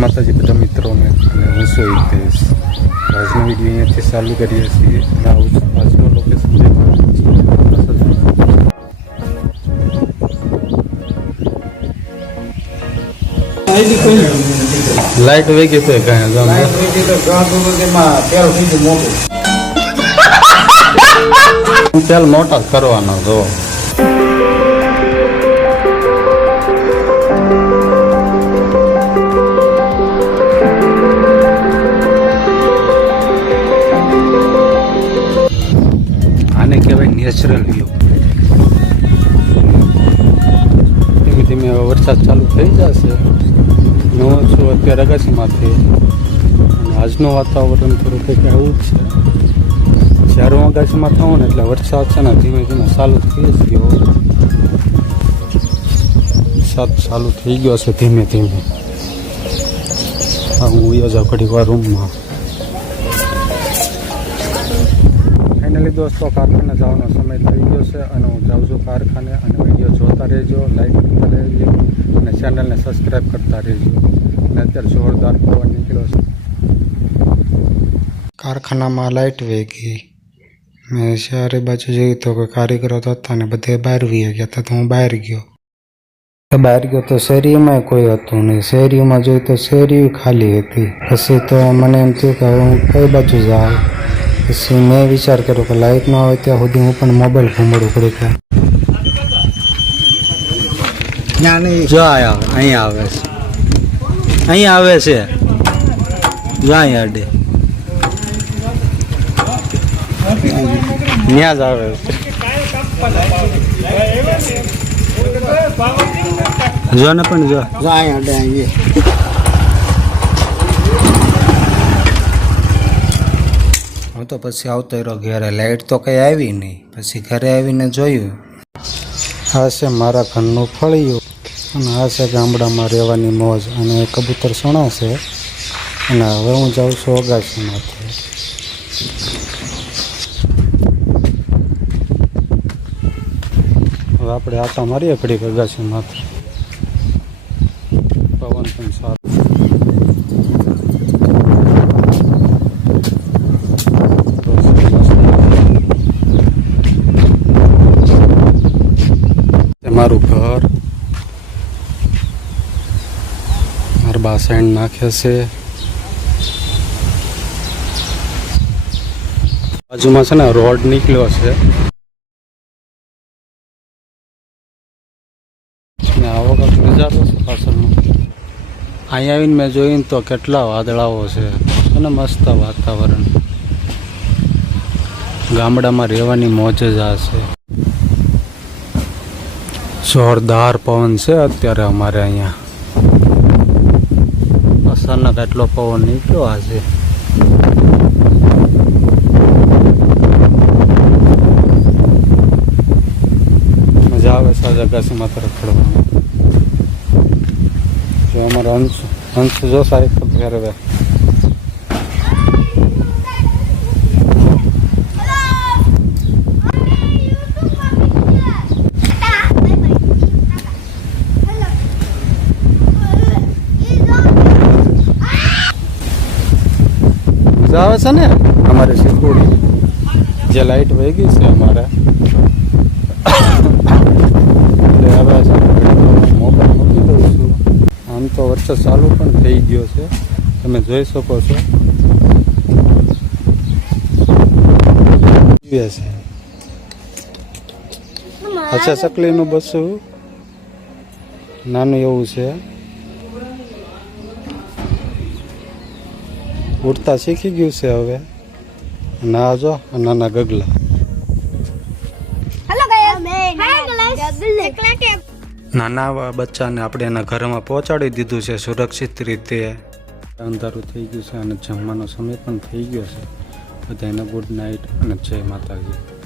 માતાજી બધા મિત્રોને અને હું છું હિતેશ. આજનો વીડિયો અહીંયાથી ચાલુ કરીએ છીએ. અને આવું છું આજનું લોકેશન લાઈટ વેગી તો કાંઈ તેલ મોટા જ કરવાનો જો. નેચરલ વ્યૂ ધીમે ધીમે હવે વરસાદ ચાલુ થઈ જશે. હું છું અત્યારે અગાસીમાંથી. આજનું વાતાવરણ થોડું કંઈક આવું જ છે. જ્યારે હું અગાસીમાં થવું ને એટલે વરસાદ છે ને ધીમે ધીમે ચાલુ થઈ જ ગયો. વરસાદ ચાલુ થઈ ગયો છે ધીમે ધીમે. હા યોજા ઘડીક વાર રૂમમાં ફાઇનલી દોસ્તો, કારખાને જવાનો સમય થઈ ગયો છે અને હું જાઉં છું કારખાને અને વીડિયો જોતા રહેજો લાઈક કરતા રહેજો અને ચેનલને સબસ્ક્રાઈબ કરતા રહેજો. અને અત્યારે જોરદાર પવન નીકળ્યો છે. કારખાનામાં લાઇટ વેગી મેં ચારે બાજુ જોયું તો કે કારીગરો તો હતા ને બધે બહાર વી ગયા હતા તો હું બહાર ગયો. બહાર ગયો તો શેરીમાં કોઈ હતું નહીં. શેરીમાં જોયું તો શેરી ખાલી હતી. પછી તો મને એમ થયું કે હું કઈ બાજુ જાઉં? પછી મેં વિચાર કર્યો કે લાઇટ ન આવે ત્યાં સુધી હું પણ મોબાઈલ ઘૂમડું પડી ગયા જો આયા અહીંયા આવે છે. અહીં આવે છે. જો અહીંયા અડે ત્યાં જ આવે છે. જો. ને પણ જો હું તો પછી આવતો રહ્યો ઘરે. લાઇટ તો કંઈ આવી નહીં પછી ઘરે આવીને જોયું. આ છે મારા ઘરનું ફળિયું. અને આ છે ગામડામાં રહેવાની મોજ. અને કબૂતર સોણા છે. અને હવે હું જાઉં છું અગાસીમાંથી. હવે આપણે આટા મારીએ ઘડીક અગાસીમાંથી પવન પણ સારો તે મારું ઘર. મારા બાસાઈન નાખે છે. બાજુમાં છે ને રોડ નીકળ્યો છે. આવો કંઈક નજારો છે અહીંયા આવીને મેં જોઈને તો કેટલા વાદળાઓ છે. અને મસ્ત વાતાવરણ. ગામડામાં રહેવાની મોજ જ આ છે. જોરદાર પવન છે અત્યારે અમારે અહીંયા અચાનક એટલો પવન નીકળ્યો આજે મજા આવે છે આજે અગાસીમાં તરફ ફરવાની જો અમારો અંશ અંશ જો સાયકલ ફેરવે મજા આવે છે ને? અમારે શીખોડી જે લાઈટ વહી ગઈ છે અમારે. એટલે હવે મોબાઈલ મૂકી દઉં છું. આમ તો વરસાદ ચાલુ પણ થઈ ગયો છે. તમે જોઈ શકો છો. છે. અચ્છા સકલીનું બસું. નાનું એવું છે. ઉડતા શીખી ગયું છે હવે. ના જો નાના ગગલા. નાના આવા બચ્ચાને આપણે એના ઘરમાં પહોંચાડી દીધું છે સુરક્ષિત રીતે. અંધારું થઈ ગયું છે અને જમવાનો સમય પણ થઈ ગયો છે. બધાને ગુડ નાઇટ અને જય માતાજી.